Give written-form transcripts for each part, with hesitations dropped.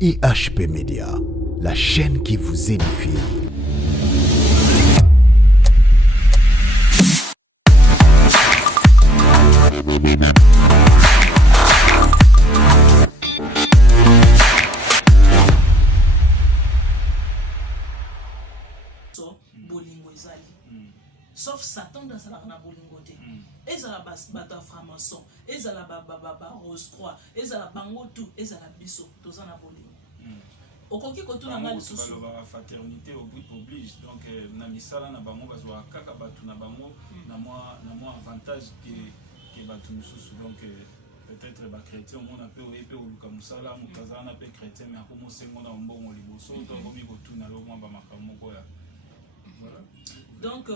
IHP Média, la chaîne qui vous édifie. Bolingo ezali. Sauf Satan dans sa na bolingo te. Ezala bata franc-maçon, ezala ba rose croix, ezala bango tout, ezala biso toza na bolingo. Okoki kotuna nga lisusu ba fraternité oblige donc na misala na bango bazwa kaka batu na bango na moi avantage que batu misusu donc peut-être ba chrétien on a peu epé oluka musala mukazana pe chrétien mais akomo sengo na mbongo liboso to komi kotuna lo mwa ba makambo ko ya. Voilà. Donc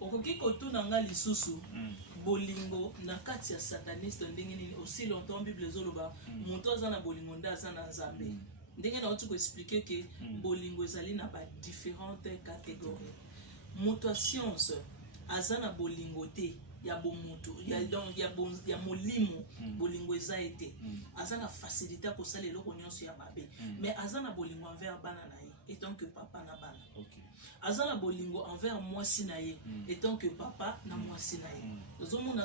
okoki kotuna nga lisusu bolingo na kati ya sataniste ndenge nini aussi longtemps Bible ezoloba moto aza na bolingo nda aza na nzambe. Ndenge na otu ko expliquer que bolingo ezali na ba différentes catégories. Moto a science aza na bolingo te ya bomutu ya molimo bolingo eza ete aza na facilité ko sala eloko nyonso ya mabe mais aza na bolingo envers bana na ye étant que papa na bana. OK. Aza na bolingo envers mwasi na ye étant que papa na mwasi na ye.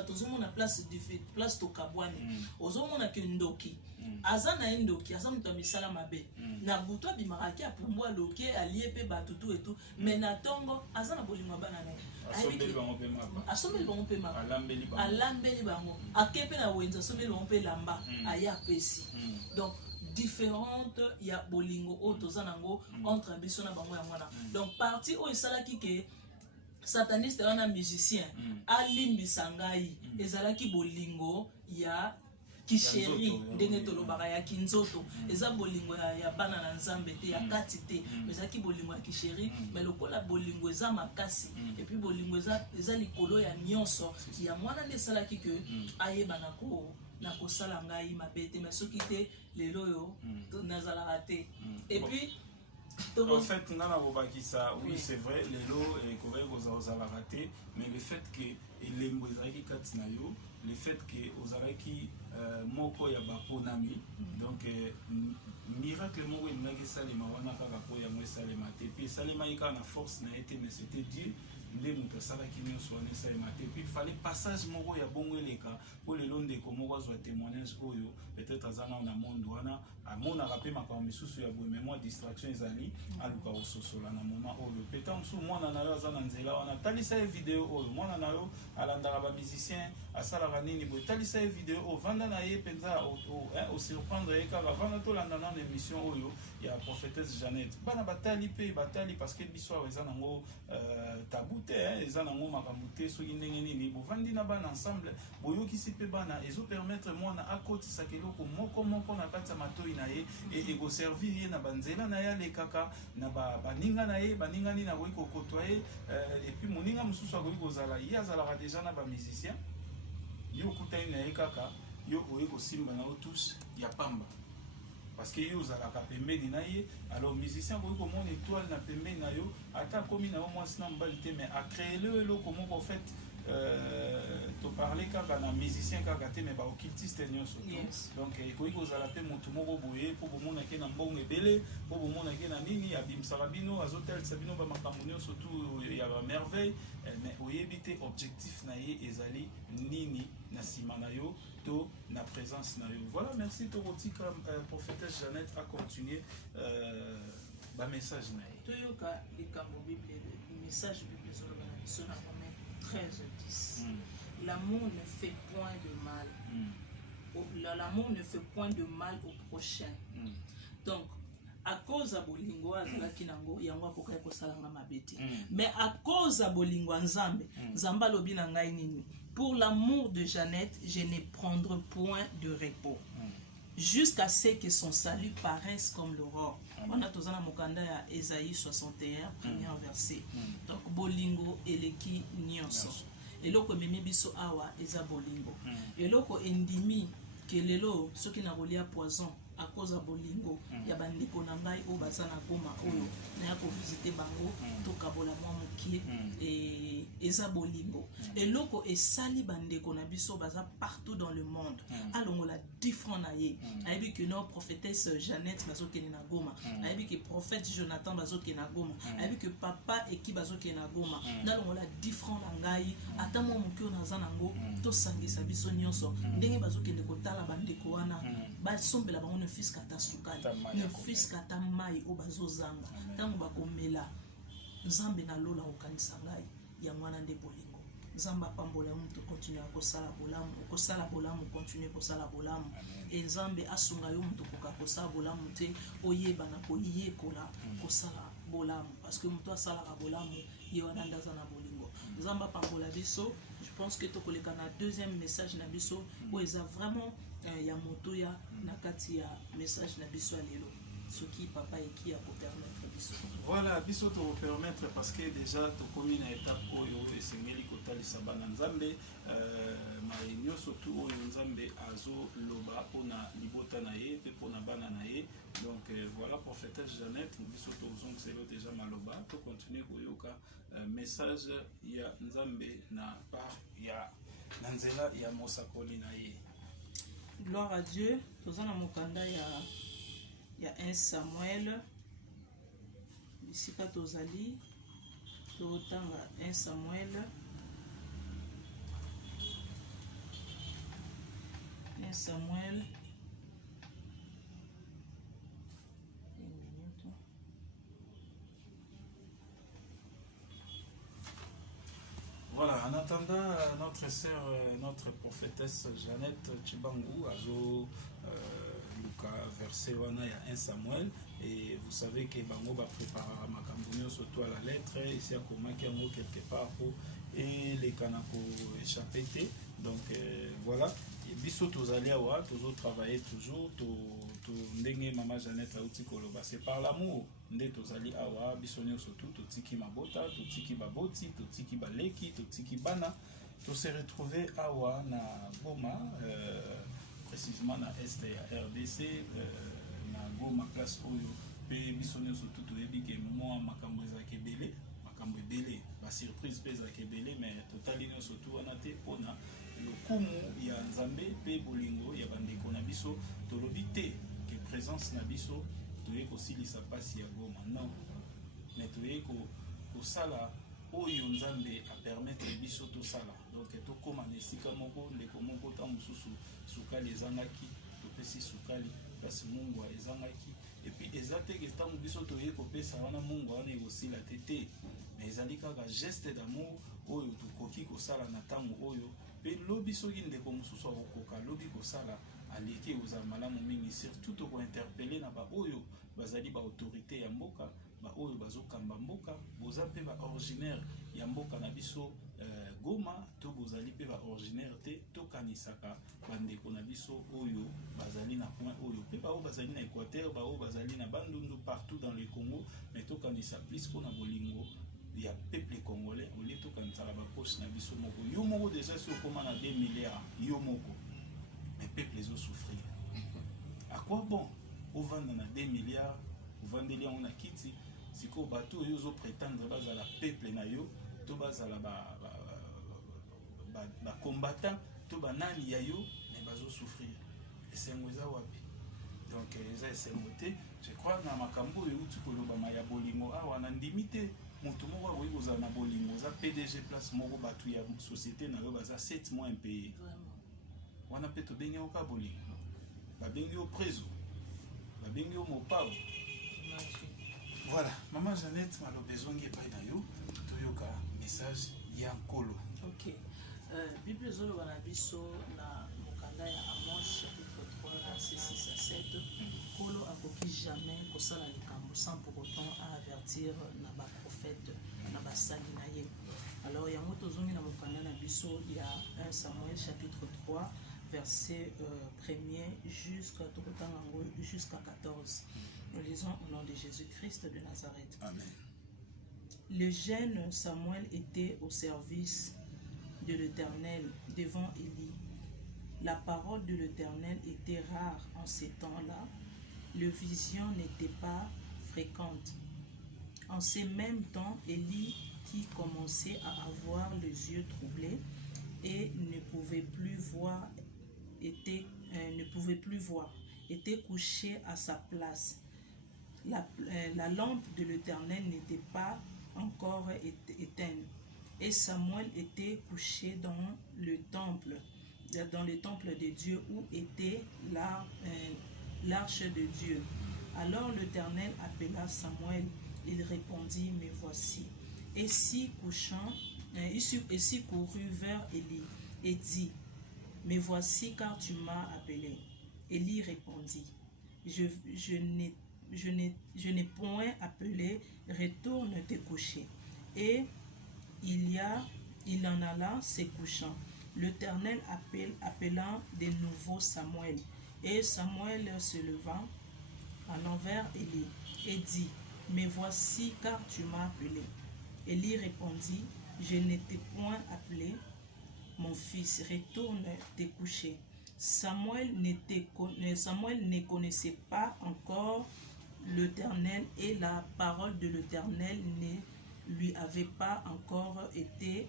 Tozomona place to kabwane. Ozomona ke ndoki aza na ndoki aza mutu misala mabe na buto bimaraki apumbwa loke alie pe batutu et tout mais na tongo aza na bolingo bana na ye. Asomeli bango pe mapa alambeli bango akepe na wenza asomeli bango pe lamba aya pesi. Donc différentes ya bolingo o toza nango entre biso na bango ya mwana. Donc partie o esalaki ke sataniste wana musicien alimbisa ngai ezalaki bolingo ya kisheri ndenge tolobaka ya kinzoto eza bolingo ya bana na nzambe te ya kati te ezaki bolingo ya kisheri mais lokola bolingo eza makasi et puis bolingo eza likolo ya nyonso ya mwana nde esalaki ke ayeba na kosala ngai mabe te mais soki te lelo yo nazalaka te. Et puis en fait, oui, c'est vrai, les lots et les raté, mais le fait que les Mbozaki Katinayo, le fait que Ozaraki Moko Yabaponami, donc miracle Moko Nagi Salima, Wanaka Yamwe Salema, et puis Salema Ika na force n'a été, mais c'était Dieu. Et puis il fallait passage moko ya bongo eleka pour les londes comme moi soit témoignage oyo peut-être azana na monde wana amona rappel makambo misusu ya boye mémoire distraction ezali aluka ososola na moment oyo peut-être msu mwana na yo azana nzela wana talisa vidéo oyo mwana na yo alandaka ba musicien asala nini boye talisa vidéo o vanda na ye penza au surprendre ye kaka vanda to landa na émission oyo ya prophétesse Jeannette bana batali pe batali parce que biso ezana ngo tabou eza nango makambo te soki ndenge nini bovandi na bana ensemble boyokisi mpe bana ezopermettre mwana akotisaka eloko moko na kati ya matoi na ye ekoservir ye na banzela na ye alekaka na baninga na ye baningani na koki kokotoye epuis moninga mosusu akoki kozala ye azalaka deja na bamusicien yo okutani na ye kaka yo oye kosimba na yo tous ya pamba parce que yo ozalaka pembeni na ye alors musicien koki komona étoile na pembeni na yo ata komi na yo mwasi na mobali te mais acréer le eloko moko en fait to parler kaka na musicien kaka te mais baoccultiste nyonso donc ekoki kozala mpe motu moko boye mpo bomonake na mbongo ebele mpo bomonake na nini abimisaka bino azotalisa bino bamakambo nyonso tu ya bamerveille mais oyebi te objectif na ye ezali nini na nsima na yo to na présence na yo. Voilà, merci Torotika prophétesse Jeannette a continué ba message na ye. Toyoka likambo Bible message Bible zoloba na biso na Romains 13:10. L'amour ne fait point de mal. L'amour ne fait point de mal au prochain. Donc à cause de bolingo azalaki nango yango akokai kosalanga mabeti mais à cause de bolingo nzambe nzamba lobi na ngai nini pour l'amour de Jeannette je ne prendrai point de repos jusqu'à ce que son salut paraisse comme l'aurore. On a tozana mokanda ya Ésaïe 61 premier verset. Donc bolingo eleki nyonso eloko memi biso awa eza bolingo eloko endimi ke lelo soki na kolia poison à cause de bolingo ya ba bandeko na ngai oyo baza na Goma oyo naya kovisite bango tokabola mwa mokie eza bolingo eloko esali bandeko na biso baza partout dans le monde alongola different na ye ayebi ke no prophétesse Jeannette bazokende na Goma ayebi ke prophète Jonathan bazokende na Goma ayebi ke papa eki bazokende na Goma nalongola different na ngai ata mwa mokie oyo naza nango tosangisa biso nyonso ndenge bazokende kotala bandeko wana basombela bango ne fiska ata sukali ne fiska ata mai oyo bazozanga ntango bakomela nzambe na lola kokanisa ngai yango wana nde bolingo nzambe apambola yo moto continue kosala bolamu continue kosala bolamu nzambe asunga yo moto koka kosala bolamu te oyebana koyekola kosala bolamu parce que moto asalaka bolamu ye wana nde aza na bolingo nzambe apambola biso. Je pense que tokoleka na deuxième message na biso oyo eza vraiment ya moto ya na kati ya message na biso ya lelo soki papa eki ya kopermettre biso. Voilà, biso to permettre parce que déjà tokomi na étape oyo esengeli kotalisa bana nzambe mai nyonso tu oyo nzambe azoloba mpona libota na ye mpe mpona bana na ye. Donc voilà, prophétesse Jeannette biso tozongiselo déjà maloba tocontinue koyoka message ya nzambe na part ya na nzela ya mosakoli na ye. Gloire à Dieu. Toza na mokanda ya 1 Samuel bisika tozali totanga 1 Samuel 1 Samuel Voilà, en attendant notre sœur, notre prophétesse Jeannette Chibangu, Azo Luka, verset wana ya 1 Samuel, et vous savez que Bango va préparer Makambunyo surtout à la lettre, ici à Komakiango quelque part pour et les Kanako échappés. Donc voilà, et biso tozali awa, tozo travailler toujours, ndenge Maman Jeannette Auti Koloba, c'est par l'amour. Nde tozali awa biso nyonso tu totiki mabota totiki baboti totiki baleki totiki bana to se retrouver awa na Goma précisément na est ya RDC na Goma place oyo pe biso nyonso tu toyebi ke mwa makambo ezalaki ebele makambo ebele ba surprise pe ezalaki ebele mais totali nyonso tu wana te mpona lokumu ya nzambe pe bolingo ya bandeko na biso tolobi te ke présence na biso toye kosilisa pasi ya Goma non mais toye kosala oyo nzambe apermettre biso tosala donc tokóma na esika moko ndeko moko ta mosusu sukali ezangaki topesi sukali place mungwa ezangaki epuis eza teke ntango biso toye kopesa wana mungwa wana ekosila te te mais ezali kaka geste d'amour oyo tokoki kosala na ntango oyo mpe lobi soki ndeko mosusu akokoka lobi kosala aleki kozala malamu mingi surtout tokointerpele na baoyo bazali baautorité ya mboka baoyo bazokamba mboka boza mpe baoriginaire ya mboka na biso Goma to bozali mpe baoriginaire te tokanisaka bandeko na biso oyo bazali na point oyo mpe bao bazali na Équateur bao bazali na bandundu partout dans le Congo mais tokanisa plus mpona bolingo ya peuple congolais olie tokanisaka bapoche na biso moko yo moko déjà si okóma na 2 milliards yo moko mais peuple ezosouffrir. À quoi bon ovanda na 2 milliards ovandeli yango na kiti sikoyo bato oyo ozoprétendre bazala peuple na yo to bazala bacombattant to banani ya yo mais bazosouffrir esengo eza wapi donc eza esengo te. Je crois na makambo oyo euti kolobama ya bolingo awa na ndimi te moto moko akoki kozala na bolingo oza PDG place moko bato ya société na yo baza 7 mois impayé wana mpe tobengi oka bolingo babengi yo preso babengi yo mopao. Voilà, Maman Jeannette maloba ezongi epai na yo toyoka message ya nkolo. Ok, Bible ezoloba na biso na mokanda ya Amos chapitre 3 verset 6 à 7 nkolo akoki jamais kosala likambo sans pour autant avertir na baprophète na basali na ye. Alors yango tozongi na mokanda na biso ya 1 Samuel chapitre 3 verset 1er jusqu'à 14. Nous lisons au nom de Jésus-Christ de Nazareth. Amen. Le jeune Samuel était au service de l'Éternel devant Élie. La parole de l'Éternel était rare en ces temps-là. les visions n'étaient pas fréquentes. En ces mêmes temps, Élie, qui commençait à avoir les yeux troublés et ne pouvait plus voir, était couché à sa place. La lampe de l'Éternel n'était pas encore éteinte, et Samuel était couché dans le temple de Dieu où était l'arche de Dieu. Alors l'Éternel appela Samuel. Il répondit, me voici. Et si courut vers Élie et dit, me voici car tu m'as appelé. Élie répondit, je n'ai point appelé, retourne te coucher. Et il en alla se couchant. L'Éternel appelant de nouveau Samuel. Et Samuel se leva en envers Élie et dit, me voici car tu m'as appelé. Élie répondit, je ne t'ai point appelé, mon fils, retourne te coucher. Samuel ne connaissait pas encore l'Éternel et la parole de l'Éternel ne lui avait pas encore été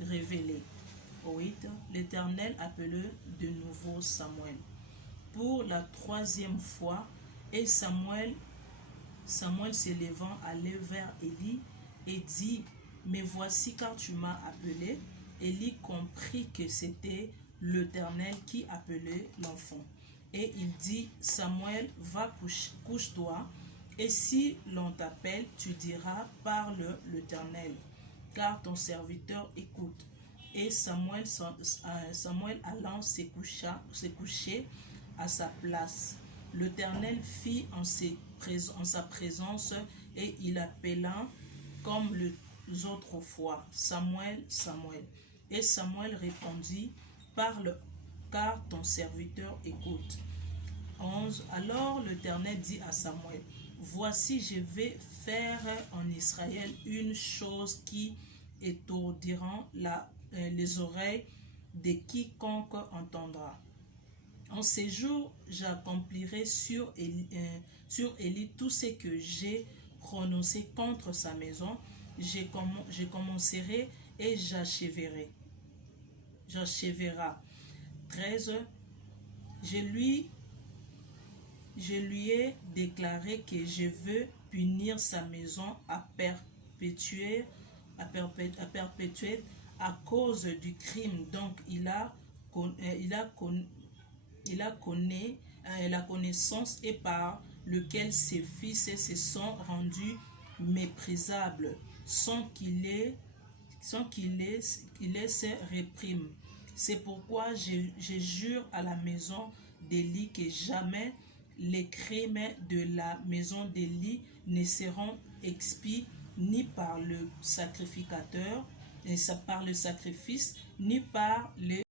révélée. 8. L'Éternel appela de nouveau Samuel pour la troisième fois, et Samuel s'élevant allait vers Élie et dit, me voici car tu m'as appelé. Élie comprit que c'était l'Éternel qui appelait l'enfant. Et il dit, Samuel, va couche-toi, et si l'on t'appelle, tu diras, parle l'Éternel, car ton serviteur écoute. Et Samuel allant se coucher à sa place. L'Éternel fit en sa présence, et il appela comme les autres fois, Samuel, Samuel. Et Samuel répondit, parle, car ton serviteur écoute. 11. Alors l'Éternel dit à Samuel, voici, je vais faire en Israël une chose qui étourdira les oreilles de quiconque entendra. En ces jours, j'accomplirai sur Élie tout ce que j'ai prononcé contre sa maison. Je commencerai et j'achèverai. 13. Je lui ai déclaré que je veux punir sa maison à perpétuer à cause du crime. Donc la connaissance et par lequel ses fils se sont rendus méprisables sans qu'il les réprime. C'est pourquoi je jure à la maison d'Élie que jamais les crimes de la maison d'Élie ne seront expiés ni par le sacrificateur, par le sacrifice, ni par le...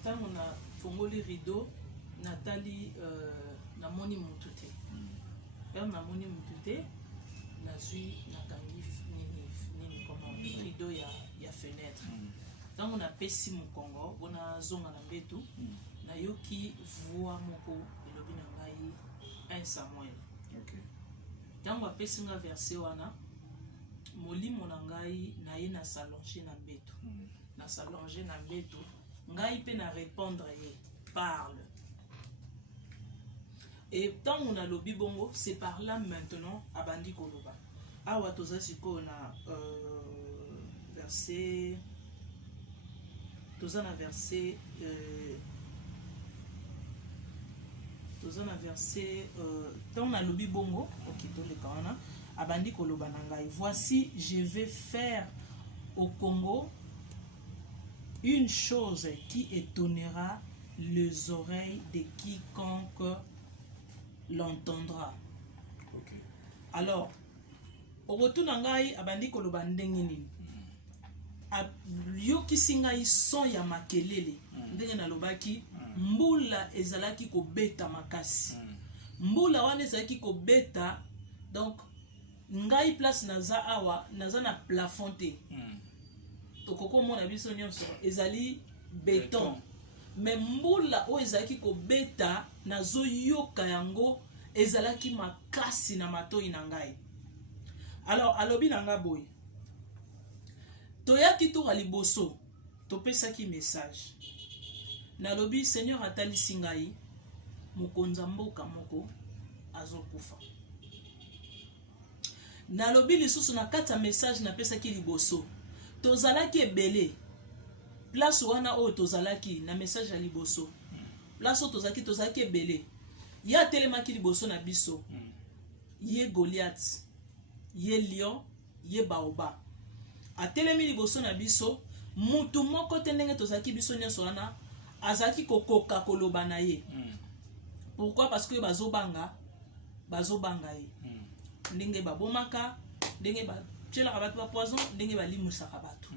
Ntango na fongoli rideau, Nathalie namoni mutu te. Namoni mutu te, nazwi nakangi nini comme rideau ya fenêtre. Ntango napesi mokongo, bona zonga na mbetu, nayoki voix moko elobi na ngai 1 Samuel. Ntango apesi nga verset wana, molimo na ngai naye na s'allonger na mbetu. Na s'allonger na mbetu, ngai pe na répondre ye, parle. Et tant on a lobi bongo, c'est par là maintenant abandi koloba. Awa toza siko na verset, toza na verset tant on a lobi bongo, ok, to le kana abandi koloba na ngai. Voici, je vais faire au Congo une chose qui étonnera les oreilles de quiconque l'entendra. Okay. Alors, au retour nangai abandi koloba ndenge nini. Yokisi ngai son ya makelele. Ndenge nalobaki mbula ezalaki kobeta makasi. Mbula wana ezalaki kobeta, donc ngai place naza awa naza na plafond te. Tokoko mona biso nyonso ezali béton. mais mbula o ezalaki kobeta nazoyoka yango ezalaki makasi na matoi na ngai. Alors alobi na nga boy toyaki toka liboso topesaki message nalobi Seigneur atalisi ngai mokonza mboka moko azokufa. Nalobi lisusu na kati ya message napesaki liboso tozalaki ebele place wana oyo tozalaki na message ya liboso place oyo tozalaki ebele ya telemaki liboso na biso ye Goliath ye lion ye baoba atelemi liboso na biso mutu moko te ndenge tozalaki biso nyonso wana azalaki kokoka koloba na ye. Pourquoi? Parce que bazobanga ye ndenge babomaka ndenge batielaka bato ba poison ndenge balimusaka bato.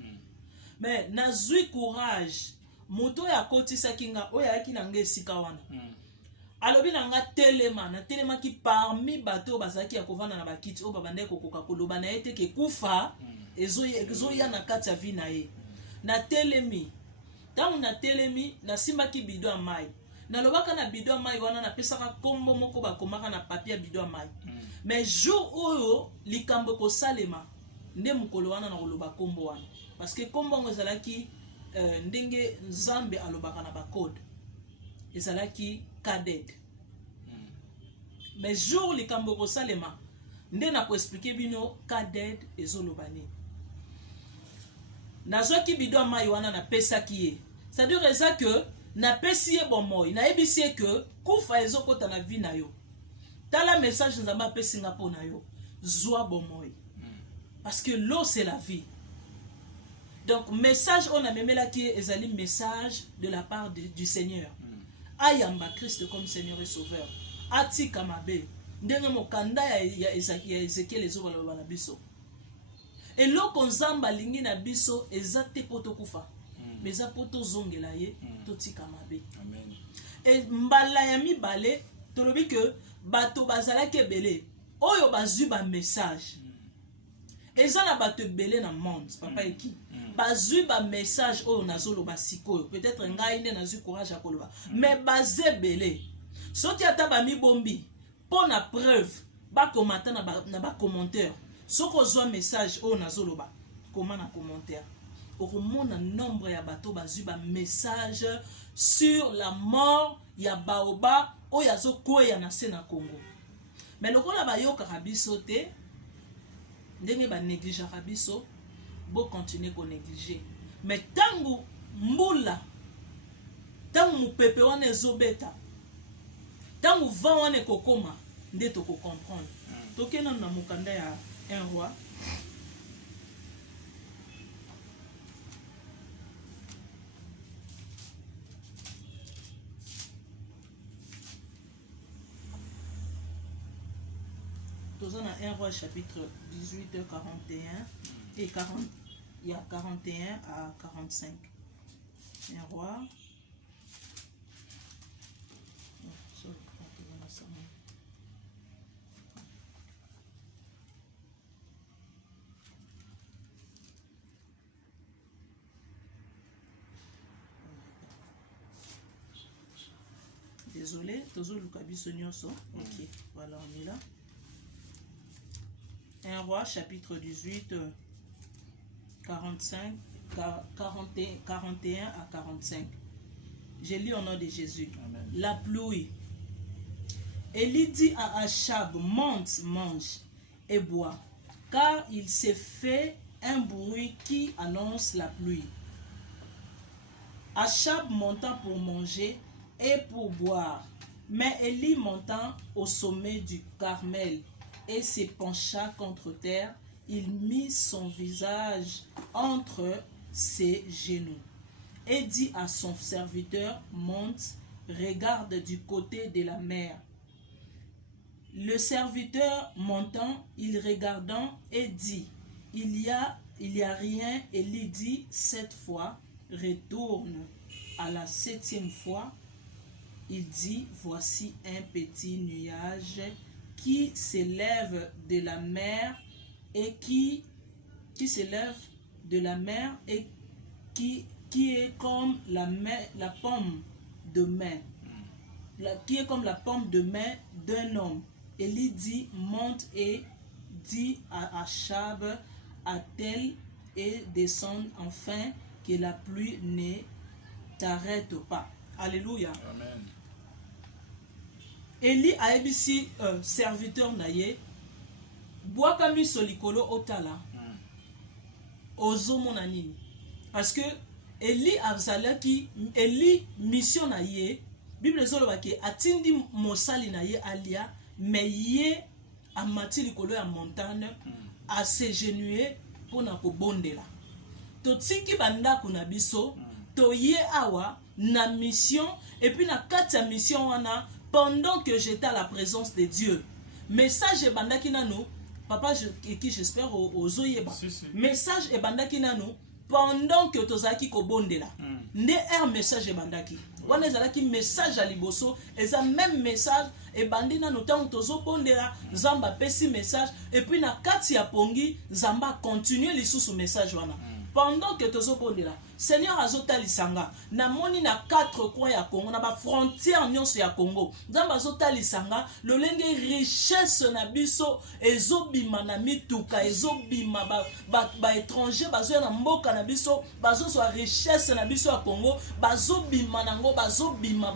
Mais nazwi courage moto oyo akotisaki nga oyo ayaki na nga esika wana alobi na nga telema na telemaki parmi bato oyo bazalaki ya kovanda na bakiti oyo babandaki kokoka koloba na ye te ke kufa ezoya na kati ya vi na ye. Na telemi ntango na telemi nasimbaki bido ya mai nalobaka na bido ya mai wana napesaka kombo moko bakomaka na papier ya bido ya mai. Mais jour oyo likambo kosalema nde mokolo wana na koloba kombo wana parce que kombo ngo ezalaki ndenge Nzambe alobaka na bakode ezalaki Kaded. Mais jour likambo kosalema nde na koexpliquer bino Kaded ezoloba nini. Nazwaki bido ya mai wana napesaki ye c'est-à-dire eza que napesi ye bomoi nayebisi ye que kufa ezokota na vi na yo tala message Nzambe apesi nga mpo na yo zwa bomoi parce que l'eau c'est la vie. Donc message on a memelaki ezali message de la part du Seigneur ayamba Christ comme Seigneur et Sauveur atika mabe ndenge mokanda ya Ezekiel ezobaloba na biso eloko Nzambe alingi na biso eza te po tokufa mais eza po tozongela ye totika mabe. Amen. Et mbala ya mibale tolobi que bato bazalaki ebele oyo bazwi ba message eza na bato ebele na monde papa eki bazwi ba message oyo nazoloba sikoyo peut-être ngai nde nazwi courage ya koloba mais bazebele soki ata bamibombi mpo na preuve bakomata na bacommentaire soki ozwa message oyo nazoloba koma na commentaire okomona nombre ya bato bazwi ba message sur la mort ya baoba oyo azokweya na se na Congo. Mais lokola bayokaka biso te ndenge banegligeaka biso bo continuer ko négliger. Mais tangu mbula tangu mupepe wana ezobeta tangu vent wana ekokoma nde tokocomprendre tokena na mokanda ya 1 roi dans un roi chapitre 18 41 et 40 il y a 41 à 45 un roi désolé tozo lukabiso nyonso. OK, voilà, on est là. Un roi chapitre 18 41 à 45. Je lis au nom de Jésus. Amen. La pluie. Élie dit à Achab, monte, mange et bois, car il s'est fait un bruit qui annonce la pluie. Achab monta pour manger et pour boire, mais Élie monta au sommet du Carmel et se pencha contre terre, il mit son visage entre ses genoux et dit à son serviteur, monte, regarde du côté de la mer. Le serviteur montant, il regardant et dit, il y a rien. Élie dit 7 fois, retourne. À la 7e fois, il dit, voici un petit nuage qui s'élève de la mer et qui s'élève de la mer et qui qui est comme la paume de main. Qui est comme la paume de main d'un homme. Élie dit, monte et dit à Achab, attelle et descend enfin que la pluie ne t'arrête pas. Alléluia. Amen. Élie a ici serviteur naye. Boaka miso likolo otala. Ozo monanini. Parce que Élie azalaki, Élie mission naye. Bible zoloba ke atindi mosali na ye alia mais ye amati likolo ya montagne a s'agenouiller pona ko bondela. To tiki bandako na biso to ye awa na mission et puis na kati ya mission wana pendant que j'étais à la présence de Dieu. Message bandaki nano papa et qui j'espère aux oyeba. Message e bandaki nano pendant que tozaki ko bondela. Ne un message e bandaki. Wana ezalaki message à liboso, eza même message et bandina notango tozo bondela, Zamba pesi message et puis na kati ya pongi Zamba continue lisusu message wana. Pendant que tozo bondela, Seigneur azota lisanga, na moni na 4 coins ya Congo, na ba frontière nyonso ya Congo. Zamba azota lisanga, lolenge richesse na biso ezobima na mituka, ezobima ba étranger bazo na mboka na biso, bazo so richesse na biso ya Congo, bazobima nango, bazobima.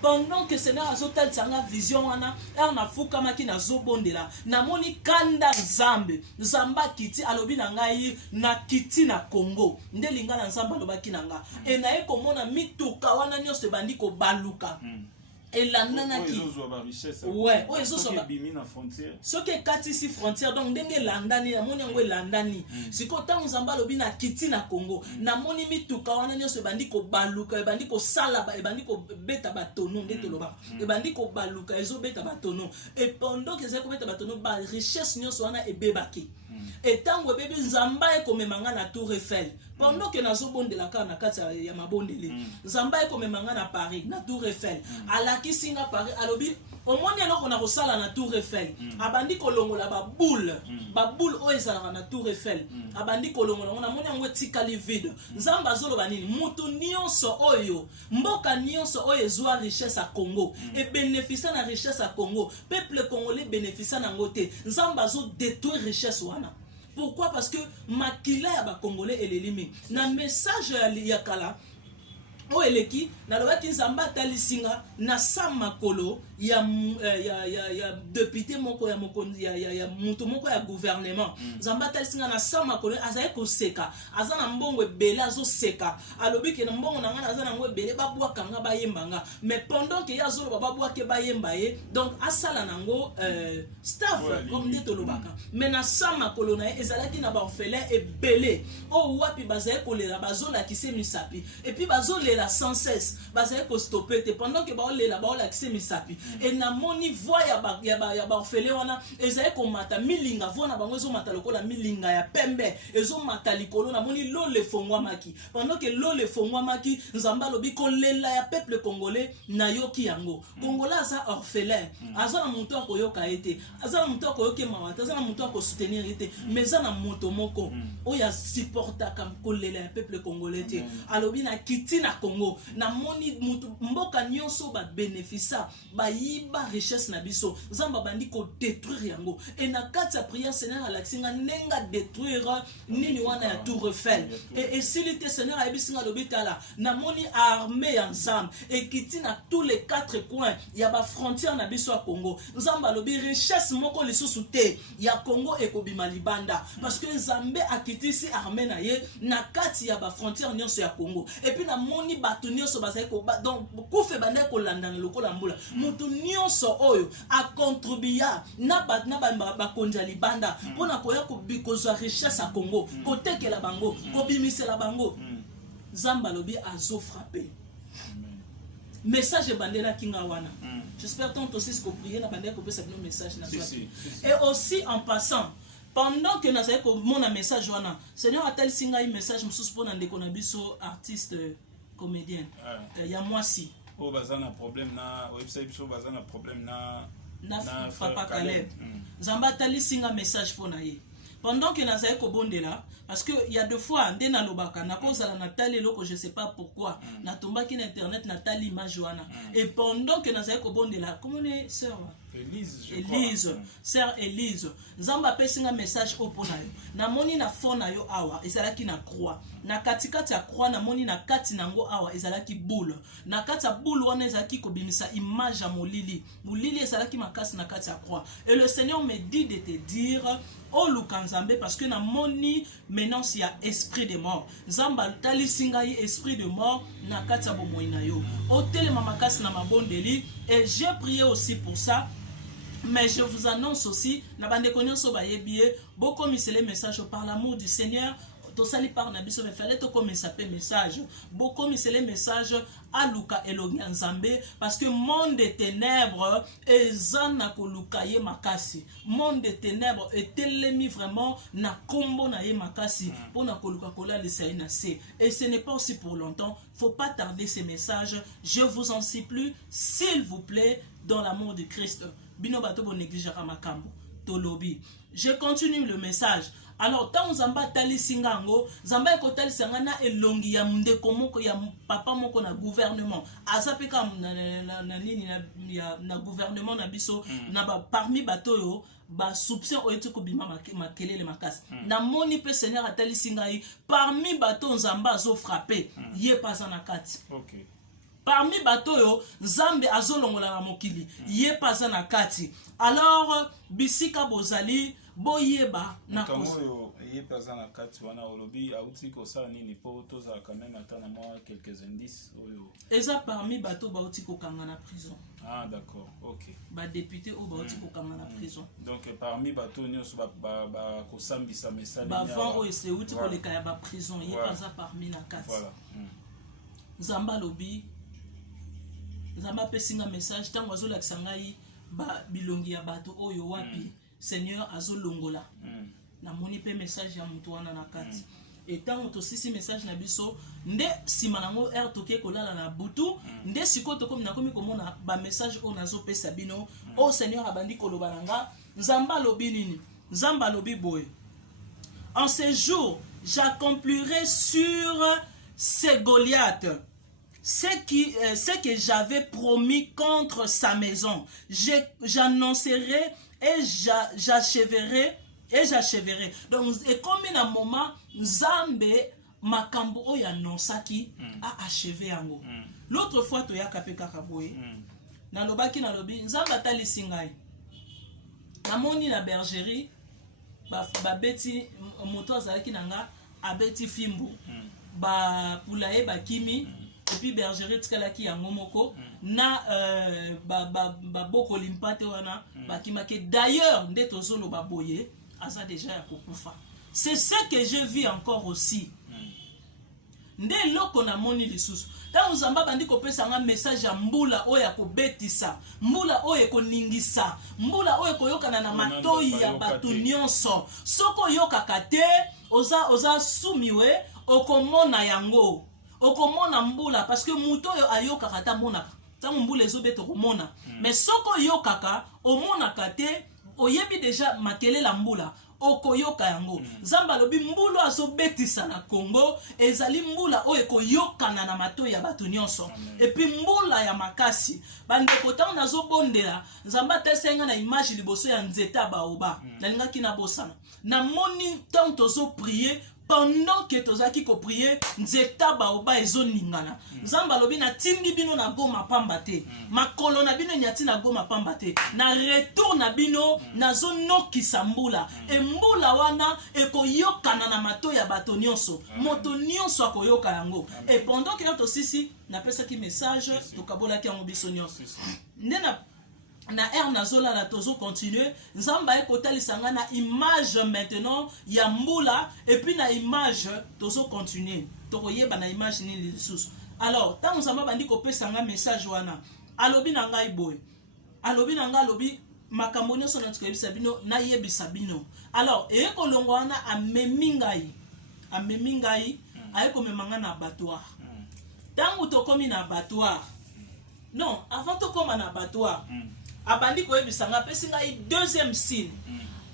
Pendant que Seigneur azota lisanga vision wana, na fuka maki na zobondela, na moni kanda Nzambe, Nzamba kiti alobi na ngai na kiti na Congo. Nde lingana Nzamba lobaki nanga e na ekomona mituka wana nyonso bandi ko baluka elandana ki ouais o ezo so bimina frontière soki kati si frontière donc ndenge landani na moni yango elandani siko tango Nzamba lobi na kiti na Congo na moni mituka wana nyonso bandi ko baluka bandi ko sala bandi ko beta batono ndete loba bandi ko baluka ezo beta batono et pendant que zeko beta batono ba richesse nyonso wana ebebaki et tango bébé Nzamba ekomemanga na Tour Eiffel pendant que nazo bondela ka na kati ya mabondele Nzamba ekomemanga na Paris na Tour Eiffel alaki singa Paris alobi omoni eloko na kosala na Tour Eiffel abandi kolongola ba boule o ezalaka na Tour Eiffel abandi kolongola na moni yango etikali vide. Nzamba azoloba nini mutu nyonso oyo mboka nyonso oyo ezwa richesse à Congo et bénéficie na richesse à Congo peuple congolais bénéficie na ngote Nzamba azo détruire richesse wana. Pourquoi? Parce que makila ya ba Congolais elelimi na message ya kala o eleki na lobaki Nzamba talisinga na samakolo ya député moko ya mokonzi ya mutu moko ya gouvernement Nzamba talisinga na samakolo azaye ko seka azana mbongo ebele azo seka alobi ke na mbongo na ngana azana ngo ebele babwaka nga bayembanga mais pendant que ya zolo babwaka bayemba ye donc asala nango staff comme dit tolobaka mais na samakolo na ezalaki na ba orphelin ebele o wapi bazaye kolela bazola kise misapi et puis bazolela sans cesse bazaye ko stopper te pendant que baolela baola kise misapi et na moni voix ya ba orphelin wana ezaye ko mata milinga vona bango ezo mata lokola milinga ya pembe ezo mata likolo na moni lole fongwa maki pendant que lole fongwa maki Nzamba lobi ko lela ya peuple congolais na yoki yango Congolais aza orphelin aza na mutu akoyoka ete aza na mutu akoyoke mawata aza na mutu ako soutenir ete mais aza na moto moko oya supporta kam ko lela ya peuple congolais te alobi na kiti na Congo na moni mutu mboka nyonso ba bénéficia ba yiba richesse na biso Nzamba bandi ko détruire yango et na kati ya prière Seigneur alaksinga nenga détruire nini wana ya Tour Eiffel et s'il était Seigneur abisinga lobitala na moni armée ya Nzamba et kiti na tous les 4 coins ya ba frontière na biso ya Congo Nzamba lobi richesse moko lisusu te ya Congo ekobima libanda parce que Nzambe akitisi armée na ye na kati ya ba frontière nyonso ya Congo et puis na moni bato nyonso bazali ko donc kufe bande ko landa lokola mbula mutu nyonso oyo a contribuer na ba konja libanda pona koya ko bikozwa richesse à Congo ko tekela bango ko bimisela bango Nzamba lobi azo frapper message bandela kinga wana j'espère tant aussi ce que prier na bandela ko pesa no message na et aussi en passant pendant que nous avons mon message wana Seigneur a-t-il singa un message mususu pona ndeko na biso artiste comédien ya mwasi o bazana problème na website biso bazana problème na Papa Caleb Nzamba tali singa message pona ye pendant que nazali kobondela parce que il y a deux fois nde nalobaka nakozala natali eloko je sais pas pourquoi natombaki na internet natali image wana et pendant que nazali kobondela comment est sœur Elise, sœur Elise, Zamba pesinga message opona yo. Na moni na fond na yo awa, ezalaki na croix. Na katikati ya croix na moni na kati nango awa ezalaki boule. Na kati ya boule wana ezalaki kobimisa image ya molili. Molili ezalaki makasi na kati ya croix. Et le Seigneur me dit de te dire oh Lukanzambe parce que na moni maintenant il y a esprit de mort. Zamba tali singa yi esprit de mort na kati ya bomoi na yo. Otele mamakasi na mabondeli et j'ai prié aussi pour ça. Mais je vous annonce aussi, beaucoup mis les messages par l'amour du Seigneur. Tosali par nabiso me fallait to comme ça message. Beaucoup mis les messages à Luka Elogian Nzambe parce que monde des ténèbres ezana ko lukaye makasi. Monde des ténèbres etelemi vraiment na kombo na ye makasi pour na ko luka kola le sainase. Et ce n'est pas aussi pour longtemps. Faut pas tarder ces messages. Je vous en supplie, s'il vous plaît, dans l'amour de Christ. Bino bato bo négligera makambo tolobi. Je continue le message. Alors tant Zamba tali singango, Zamba ko tali sangana elongi ya ndeko moko ya papa moko na gouvernement. Azapeka na nini na gouvernement na biso na ba parmi bato yo ba soupçon oyetu ko bima makelele makasi. Na moni pe Seigneur atali singai parmi bato Zamba zo frapper, yé pas en akati. OK. Parmi bato yo Nzambe azolongola na mokili yé pas na kati. Alors bisika bozali boyeba na koyo yé pas na kati wana olobi auti ko sa nini po toza quand même atana moi quelques indices oyo. Eza parmi bato bauti ko kanga na prison. Ah d'accord, OK. Ba député o bauti ko kanga na prison. Donc parmi bato nyonso ba ko sambisa message ba vent o ese uti ko le kaya ba prison yé pas parmi na kati. Voilà. Zamba lobi Zamba pesinga message tango azolakisa ngai ba bilongi ya bato oyo wapi Seigneur azolongola na moni pe message ya mutu wana na kati et tango to sisi message na biso nde sima nango toke kolala na butu nde sikoto komi na komi komona ba message o nazo pesa bino o Seigneur abandi koloba nanga Nzamba lobi nini Nzamba lobi boy en ces jours j'accomplirai sur ces Goliath ce que j'avais promis contre sa maison. J'annoncerai et j'achèverai. Donc, et comme in un moment, Nzambe makambo oya nonsaki a achevé yango. L'autre fois, tu as kapé kakaboye. Na lobaki na lobi, Nzambe atali singai. Na moni na bergerie, ba beti moto azalaki nanga abeti fimbu. Ba poulailler ba kimi. Et puis bergerie tkalaki yango moko na boko limpate wana bakimake d'ailleurs nde tozolo baboye asa déjà ya kokufa. C'est ça que je vis encore aussi. Nde loko na moni lisusu ta Nzamba bandi kopesa nga message ya mbula oya kobetisa mbula oya koningisa mbula oya koyokana na matoi ya bato nyonso soko yokaka te oza sumiwe okomona yango okomona mbula parce que muto yo ayoka kata monaka tango mbula ezobeta komona mais soko yokaka omonaka te oyebi déjà makele la mbula okoyoka yango Nzamba lobi mbula azobetisa na Congo ezali mbula oyo koyokana na mato ya bato nyonso et puis mbula ya makasi bandeko tango nazobondela Nzamba tesenga na image liboso ya nzeta baoba nalingaki na bosana na moni tango tozo prier pendant que tozaki ko prier nzeta baoba ezoningana Nzamba lobi na tindi bino na goma pamba te makolo na bino nyati na goma pamba te na retour na bino nazo nokisa mbula e mbula wana ekoyokana na mato ya bato nyonso moto nyonso akoyoka yango et pendant que to sisi na pesa ki message to kabola ki yango biso nyonso ndena na nazola la tozo continuer Nzamba ekotalisa na image maintenant ya mbula et puis na image tozo continuer tokoyeba na image ni lisusu. Alors tant Nzamba bandi kopesa nga message wana alobi na ngai boy alobi na nga alobi makambo nyonso na tukebisa bino na yebisa bino. Alors ekolongo wana amemi ngai ayekomemanga na abattoir tango tokomi na abattoir non avant tokoma na abattoir abandi koyebisa nga pesi ngai deuxième signe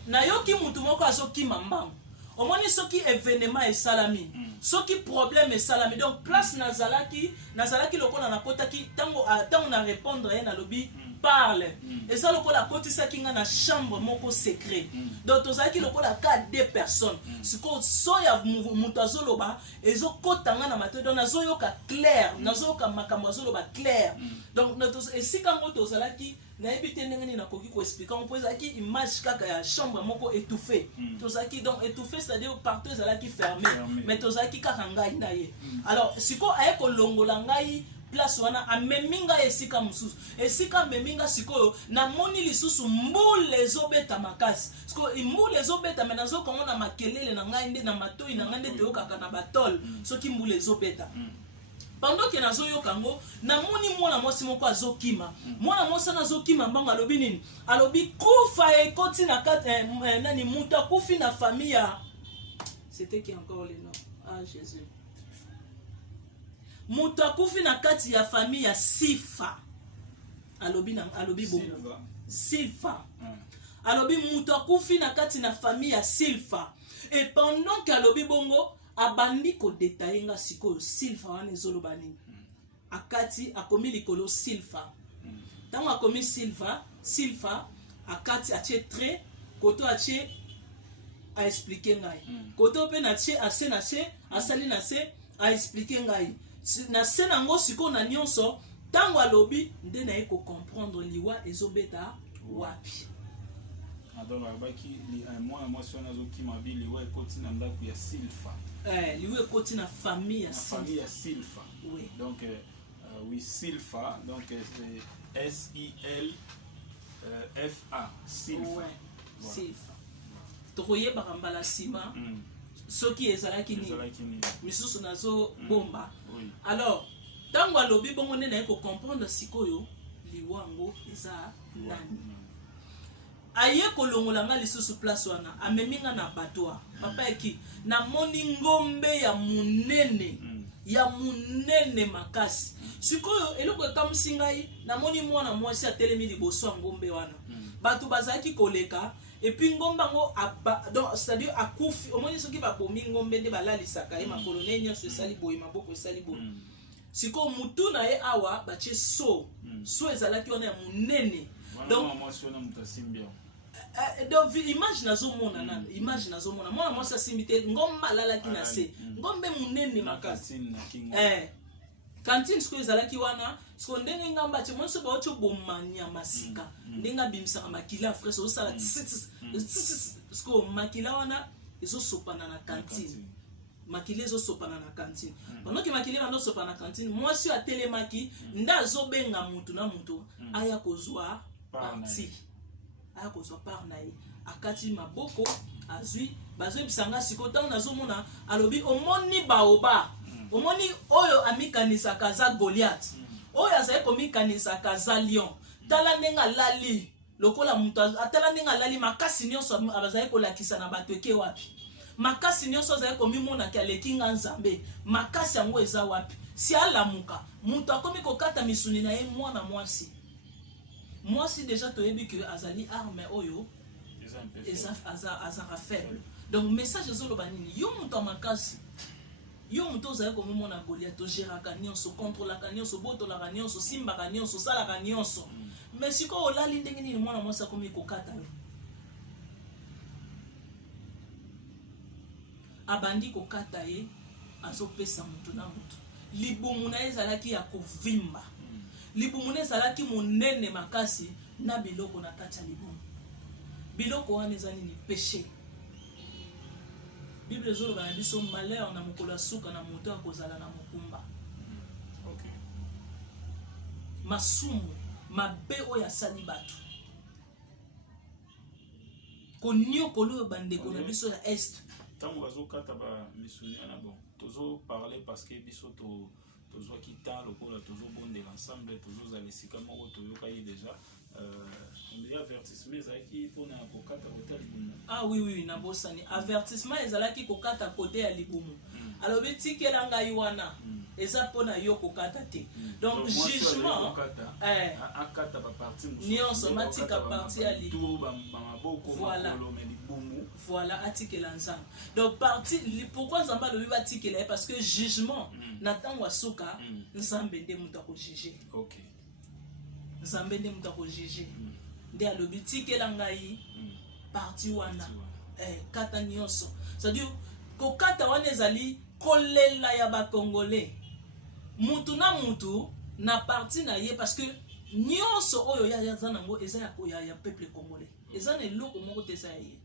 na yoki mutu moko azokima mbangu omoni soki événement esalami soki problème esalami donc place nazalaki lokola nakotaki tango na répondre ye na lobi parle eza lokola akotisaki nga na chambre moko secret donc tozalaki lokola ka 2 personnes siko soya mutu azoloba ezokotanga na matoi donc nazoyoka clair nazoyoka makambo azoloba clair donc esika ngo tozalaki nayebi te ndenge nini nakoki koexplika ngo mpo ezalaki image kaka ya chambre moko étouffée tozalaki donc étouffé c'est-à-dire partout ezalaki fermé mais tozalaki kaka ngai na ye alors siko aye kolongola ngai place wana amemi ngai esika mosusu esika amemi ngai sikoyo namoni lisusu mbule ezobeta makasi sikoyo mbule ezobeta me nazokomona makelele na ngai nde na matoi na ngai nde toyokaka na batole soki mbule ezobeta pendant que nazoyoka ngo namoni mwana mwasi moko azokima mwana mwasi azokima mbango alobi nini alobi kufa ekoti na kati nani mutu akufi na famille ya c'était qui encore le nom ah Jésus mutu akufi na kati ya famille ya Sifa alobi bongo Silfa alobi mutu akufi na kati na famille ya Silfa et pendant que alobi bongo abandi ko détailler nga sikoyo Silfa wana ezoloba nini akati akomi likolo Silfa tango akomi Silfa akati atie trait koto atie a expliquer ngai koto pe na tie ase na se asali na se a expliquer ngai na se nango sikoyo na nyonso tango alobi nde na ye ko comprendre liwa ezobeta wapi donc abaki mwana mwasi wana azokima bi liwa ekoti na ndako ya Silfa liwa ekoti na famille ya Silfa oui donc oui Silfa donc c'est S-I-L-F-A Silfa ouais Silfa tokoyebaka mbala nsima soki ezalaki nini misusu nazo bomba alors tango alobi bongo nde naye kocomprendre sikoyo liwango eza nani aye kolongola nga lisusu place wana amemi nga na batoa papa eki namoni ngombe ya munene makasi sikoyo eloko ekamwisi ngai namoni mwana mwasi atelemi liboso ya ngombe wana bato bazalaki koleka epuis ngombe yango donc c'est-à-dire akufi omoni soki babomi ngombe nde balalisaka ye makolo ne nyonso esali boye maboko esali boye sikoyo mutu na ye awa batie so ezalaki wana ya munene donc donc image nazomona nana image nazomona mwana mwasi asimbi te ngombe alalaki na se ngombe munene makasi kantine sikoyo ezalaki wana sikoyo ndenge ngamba atie mwana so baoti obomanya masika ndenge abimisaka makila ya frese ozosala sikoyo makila wana ezosopana na kantine makila ezosopana na kantine pendant que makila wana ezosopana na kantine mwasi oyo atelemaki nde azobenga mutu na mutu aya kozwa parti aya kozwa part na ye akati maboko azwi bazoyebisanga sikoyo ntango nazomona alobi omoni baoba omoni oyo amikanisaka aza Goliath oyo azali komikanisaka aza lion tala ndenge alali lokola mutu atala ndenge alali makasi nyonso abazali kolakisa na bato eke wapi makasi nyonso azali komimonaki aleki nga nzambe makasi yango eza wapi si alamuka mutu akomi kokata misuni na ye mwana mwasi déjà toyebi que azali arme oyo azaka faible donc message ezoloba nini yo mutu amakasi yo mutu ozali komimona Goliath ogéraka nyonso contrôlaka nyonso botolaka nyonso simbaka nyonso salaka nyonso mais sikoyo olali ndenge nini mwana mwasi akomi kokata yo abandi kokata ye azopesa mutu na mutu libumu na ye ezalaki ya kovimba libumu na ezalaki monene makasi na biloko na kati ya libumu biloko wana eza nini péché Bible ezoloba na biso malheur na mokolo ya suka na moto akozala na mokumba masumu mabe oyo asali bato koniokola oyo bandeko na biso ya este ntango bazokata bamisuni wana bon tozoparle parce que biso tozwaki temps lokola tozobondela ensemble tozozala esika moko toyoka ye déjà avertissement ezalaki mpona kokata kote ya libumu ah oui nabosani avertissement ezalaki kokata kote ya libumu alobi tikela ngai wana eza pona yo kokata te. Donc jugement nyonso matika parti ya litu. Voilà, atikela nzambe. Donc parti pourquoi nzambe alobi batikela parce que jugement na tango asuka nzambe nde mutu akojuge. OK. Nzambe nde mutu akojuge. Nde alobi tikela ngai parti wana. Kata nyonso. C'est-à-dire kokata wana ezali kolela ya ba Congolais. Mutu na mutu na parti na ye parce que nyonso oyo ya zanango eza ya peuple congolais. Eza ne loko moko te sa ye.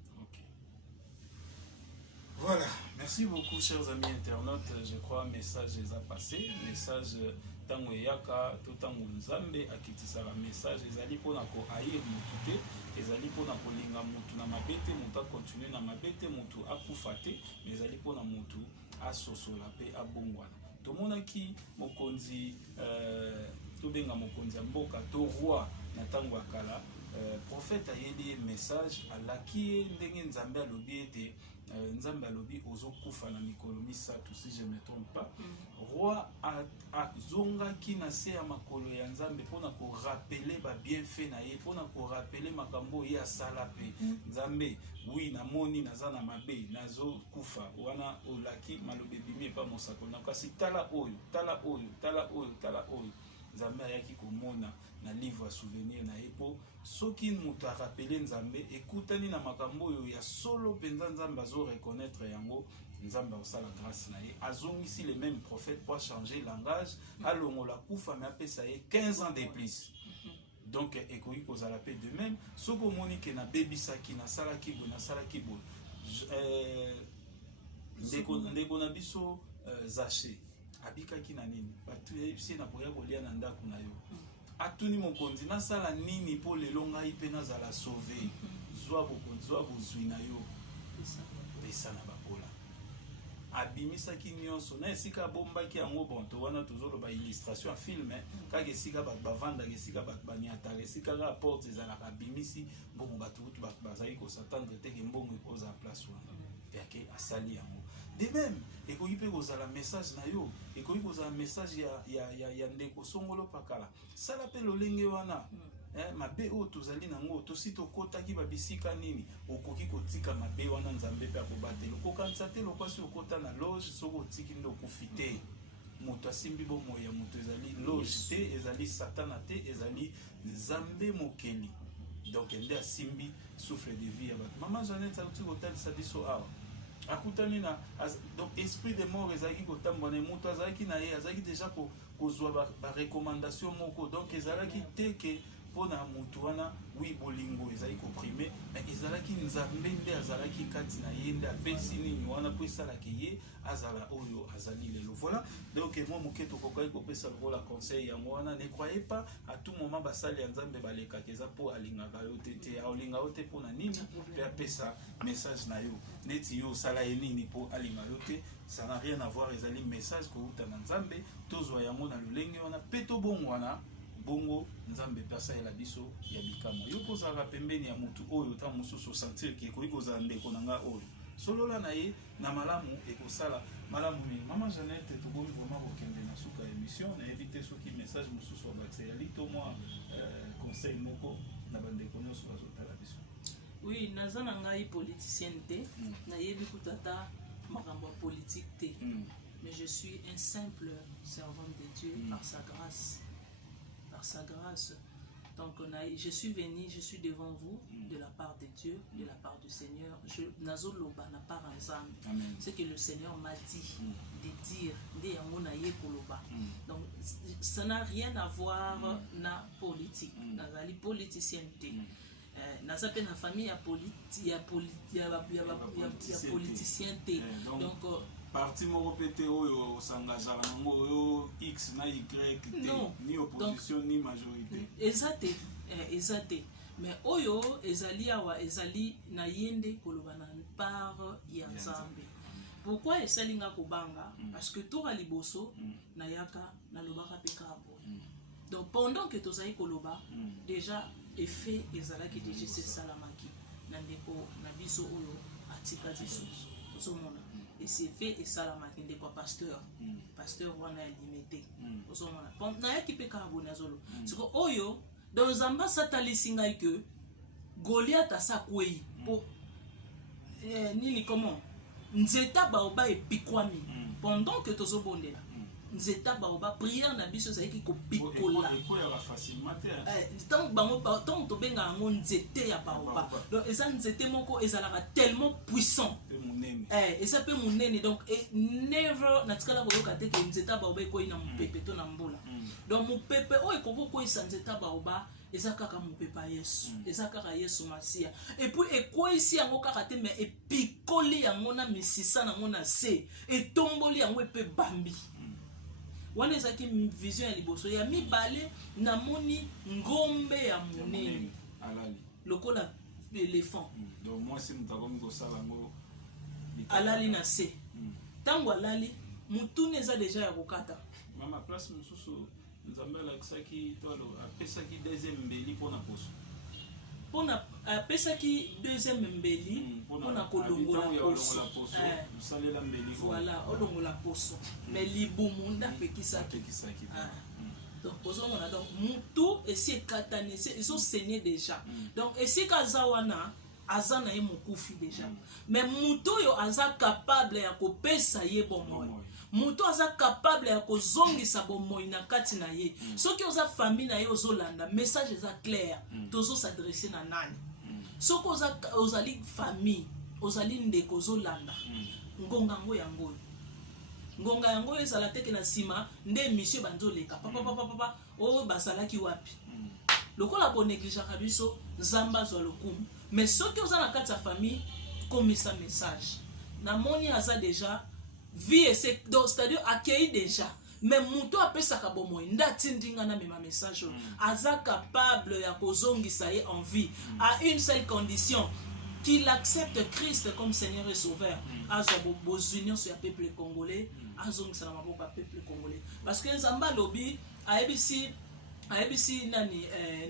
Voilà, merci beaucoup chers amis internautes, je crois message est passé, message tango yaka to tango nzambe akitisa la message ezali pona ko aïr mutu te, ezali pona ko linga mutu na mabete, mutu a continuer na mabete, mutu akufa te, mais ezali pona mutu a sosola pe a bongwana. To monaki mokonzi to benga mokonzi mboka to roi na tango akala, prophète ayeli message alaki ndenge nzambe alobi ete nzambe alobi ozokufa na mikolo misatu si je me trompe pas. Roi azongaki na se ya makolo ya nzambe pona ko rappeler ba bienfait na ye, pona ko rappeler makambo ye asala pe. Nzambe oui na moni naza na mabe nazo kufa wana olaki malobe bimi pa mosako na kasi tala oyo tala oyo tala oyo tala oyo. Nzambe ayaki komona na livre ya souvenir na epo soki mutu arapele nzambe ekutani na makambo oyo ya solo penza nzambe azo reconnaître yango, nzambe osala grâce na ye azongisi les mêmes prophètes pour changer langage alongola kufa mais apesa ye 15 ans de plus. Donc ekoki kozala pe de même soki omoni ke na bebisaki nasalaki boye nasalaki boye ndeko na biso Zaché abikaki na nini batu yebisi na boya kolia na ndako na yo atuni mokonzi nasala nini po lelo ngai pe nazala sauvé zwa bokonzi zwa bozwi na yo pesa na bakola abimisaki nyonso na esika bombaki yango bonto wana tozoloba illustration ya film kaka esika bato bavandaka esika bato baniataka esika kaka porte ezalaka abimisi mbongo bato kutu bato bazali kosatendre teke mbongo ekozala place wana yake asali yango. De même, ekoki pe kozala message na yo, ekoki kozala message ya ndeko songolo pakala. Sala pe lolenge wana, mabe o tozali nango, tosi tokotaki babisika nini, okoki kotika mabe wana nzambe pe akobatela. Okokanisa te lokwasi okota na loge, soko otiki ndo kufite. Moto asimbi bomo ya moto ezali loge te, ezali satana te, ezali nzambe mokeli. Donc ende asimbi souffle de vie ya bato. Maman Jeannette auti kotalisa biso awa. Akutani na donc esprit de mort ezaki kotambona moto azaki na ye azaki déjà kozwa ba recommandation moko donc ezalaki teke pona mutu wana wi bolingo ezali koprimé mais ezalaki nzambe nde azalaki kati na ye nde apesi nini wana po esalaki ye azala oyo azali lelo. Voilà donc moi moketo kokai kopesa lokola conseil yango wana ne croyez pas à tout moment basali ya nzambe balekaka eza po alingaka yo te aolinga yo te pona nini pe apesa message na yo neti yo osala ye nini po alinga yo te, ça n'a rien à voir ezali message kouta na nzambe tozwa yango na lolenge wana pe tobongo wana bongo nzambe pesa ya biso ya bikamo yo kozala pembeni ya mutu oyo ta mususu sentir ki ekoki kozala ndeko na nga oyo solola na ye na malamu ekosala malamu mingi. Maman Jeannette tokomi vraiment kokende na suka émission na éviter soki message mususu abakisa yali to moi conseil moko na bandeko nyonso bazotala biso. Oui, naza na ngai politicienne te nayebi kutata makambo politique te mais je suis un simple servant de Dieu par sa grâce. Par sa grâce. Donc je suis venu, je suis devant vous de la part de Dieu, de la part du Seigneur. Nazoloba na part ensemble. Ce que le Seigneur m'a dit de dire, de yamonaye koloba. Donc ça n'a rien à voir na politique. Nazali politicienne te. Naza pe na famille ya politicien te. Donc parti moko pete oyo s'engagera nango oyo X na Y te ni opposition ni majorité exacte mais oyo ezali awa ezali na yende koloba na part ya nzambe. Pourquoi esalinga kobanga parce que to liboso na yaka na lobaka pe kabo. Donc pendant que tozali koloba déjà effet ezalaki déjà c'est salamaki na ndeko na biso oyo atika biso somona et c'est fait et ça la matin de quoi pasteur wana limité osomona na yaki pe karabona zolo siko oyo dans amba satali singa que Goliath a sa kwei pour nini comment nzeta baoba epikwami pendant que tozo bondela nzeta baoba prière na biso ça qui ko pikola tant bango tant to benga ngo nzete ya baoba donc eza nzete moko ezalaka tellement puissant et ça peut munene donc never natikala koyoka te ke nzeta baoba ko ina mupepe to na mbula donc mupepe o ekoko ko isa nzeta baoba eza kaka mupepa Yesu eza kaka Yesu Masia et puis ekoisi yango kaka te mais epikoli yango na misisa na ngona se etomboli yango epe bambi wana ezaki vision ya liboso ya mibale na moni ngombe ya monene alali lokola éléphant donc moi si mutakomi ko sala ngo alali na se tango alali mutune eza deja ya kokata mama place mususu nzambe alakisaki tolo apesaki deuxième mbeli pona poso pona apesaki deuxième mbeli pona kolongola poso salela mbeli voilà olongola poso mais libumu nda pekisaki donc ozomona donc mutu esi ekatani ezo saigner déjà donc esika aza wana aza na ye mokufi déjà mais mutu oyo aza capable ya kopesa ye bomoi mutu aza capable ya kozongisa bomoi na kati na ye soki oza famille na ye ozolanda message eza clair tozo s'adresser na nani soki ozali famille ozali ndeko ozolanda ngonga yango ezala teke na sima nde monsieur banzoleka papa oyo basalaki wapi lokola bonégligaka biso nzamba zwa lokumu mais soki oza na kati ya famille komisa message namoni aza déjà vie c'est-à-dire accueilli déjà mais muto apesaka bomoi ndatindinga na mema message aza capable ya kozongisa ye en vie à une seule condition qu'il accepte Christ comme Seigneur et Sauveur azwa bozunion sur le peuple congolais azongisa na maboko ya peuple congolais parce que nzamba lobi ayebisi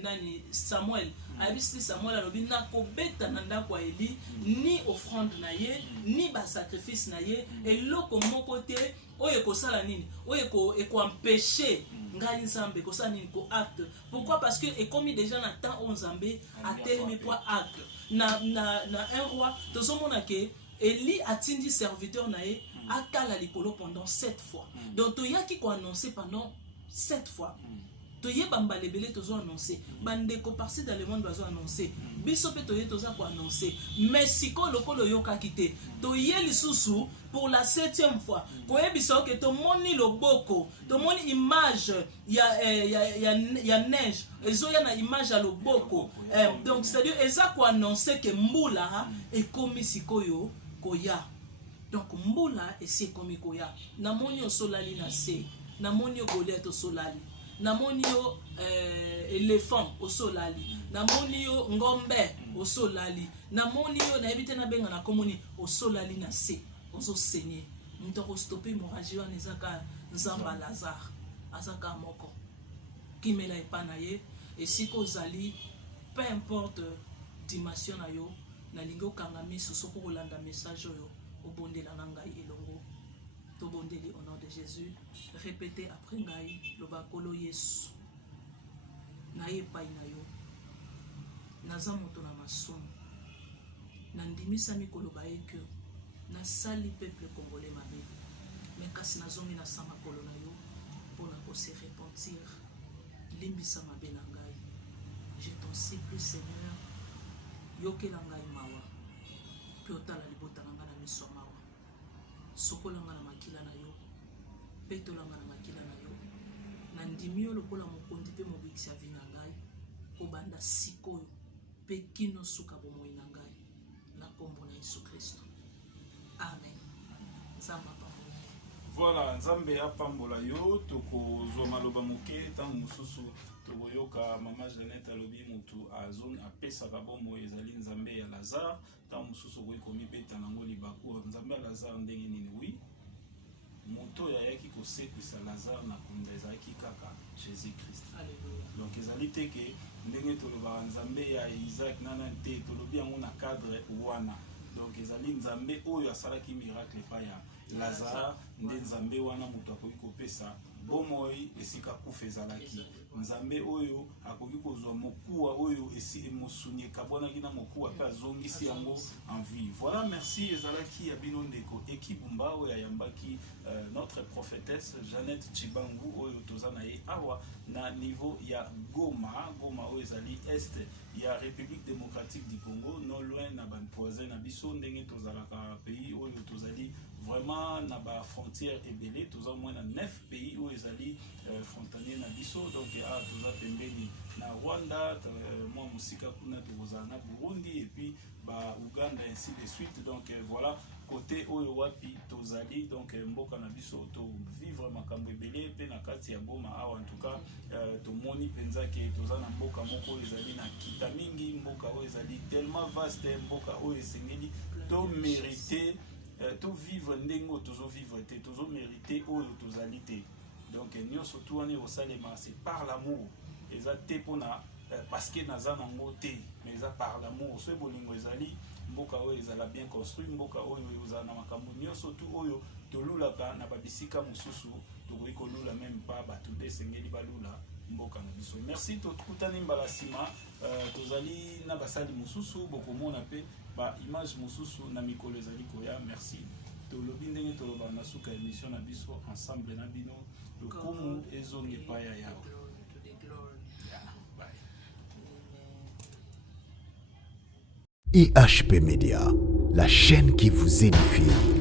nani Samuel ayebisi Samuel alobi na kobeta na ndako ya Eli ni offrande na ye ni ba sacrifice na ye eloko moko te oyo kosala nini oyo ekoempêcher ngai nzambe kosala nini ko acte pourquoi parce que ekomi déjà na temps on nzambe atelemi po acte na un roi tozomona ke Eli atindi serviteur na ye akala likolo pendant 7 fois donc toyaki ko annoncer pendant 7 fois toyeba mbalebele tozo annoncer bandeko parti dans le monde bazo annoncer biso pe toye toza ko annoncer mais siko lokolo yokaki te toye lisusu pour la 7e fois koyebisa ke to moni loboko to moni image ya neige ezoya na image ya loboko donc c'est-à-dire eza ko annoncer que mbula ekomi sikoyo koya donc mbula esi ekomi koya namoni osolali na se namoni Goliath osolali namoni yo éléphant osolali namoni yo ngombe osolali namoni yo na ebite na benga na komoni osolali na se ozo saigner muto ko stopper hémorragie wana ezaka nzamba Lazare azaka moko kimela epana ye esiko ozali peu importe dimension na yo na lingo kanga miso soko kolanda message oyo obondela na ngai elongo tobondeli au nom de Jésus répétez après ngai lobakolo Yesu na epai na yo naza moto na masumu nandimisami koloba ye ke nasali peuple congolais mabe mais kasi nazongi na sama kolo na yo mpona kose repentir limbisa mabe na ngai je t'en supplie Seigneur yokela ngai mawa mpe otala libota na ngai na miso ya mawa sokolanga na makila na yo petolanga na makila na yo nandimi yo lokola mokonzi mpe mobikisi ya vi na ngai kobanda sikoyo mpe kino suka bomoi na ngai na kombo na Yesu Kristo amen. Nzambe apambola voilà nzambe apambola yo tokozwa maloba moke ntango mosusu tokoyoka mama Jeannette alobi mutu azon apesaka bomoi ezali nzambe ya Lazare ntango mosusu okoki komibeta nango libaku nzambe ya Lazare ndenge nini wi moto oyo ayaki kosekwisa Lazare na kunda ezalaki kaka Jésus Christ. Alléluia. Donc ezali te ke ndenge tolobaka nzambe ya Isaac nana te tolobi yango na cadre wana donc ezali nzambe oyo asalaki miracle epai ya Lazare nde nzambe wana moto akoki kopesa bomoi esika kufa ezalaki nzambe oyo akoki kozwa mokuwa oyo esi emosuni ekabwanaki na mokuwa mpe azongisi yango en vie. Voilà, merci ezalaki ya bino ndeko ekibumba oyo ayambaki notre prophétesse Jeannette Chibangu oyo toza na ye awa na niveau ya Goma oyo ezali est ya République démocratique du Congo non loin na bavoisin na biso ndenge tozalaka pays oyo tozali vraiment na ba frontière ebele toza moins na 9 pays oyo ezali frontalier na biso donc toza pembeni na Rwanda moi musika kuna tokozala na Burundi et puis ba Uganda ainsi de suite donc voilà côté oyo wapi tozali donc mboka na biso to vivre makambo ebele pe na kati ya Goma awa en tout cas tomoni penza ke toza na mboka moko ezali na kita mingi mboka oyo ezali tellement vaste mboka oyo esengeli to mériter to vivre ndengo tozo vivre te tozo mériter oyo tozali te donc nyonso tu wana osalema c'est par l'amour eza te pona parce que naza nango te mais eza par l'amour so bolingo ezali mboka oyo ezala bien construit mboka oyo ezala na makambo nyonso tu oyo tolulaka na babisika mosusu tokoki kolula même pas bato nde esengeli balula mboka na biso. Merci tokutani mbala nsima tozali na basali mosusu bokomona mpe ba image mosusu na mikolo ezali koya. Merci tolobi ndenge toloba na suka émission na biso ensemble na bino lokumu ezonge epai ya yawe. IHP Media, la chaîne qui vous édifie.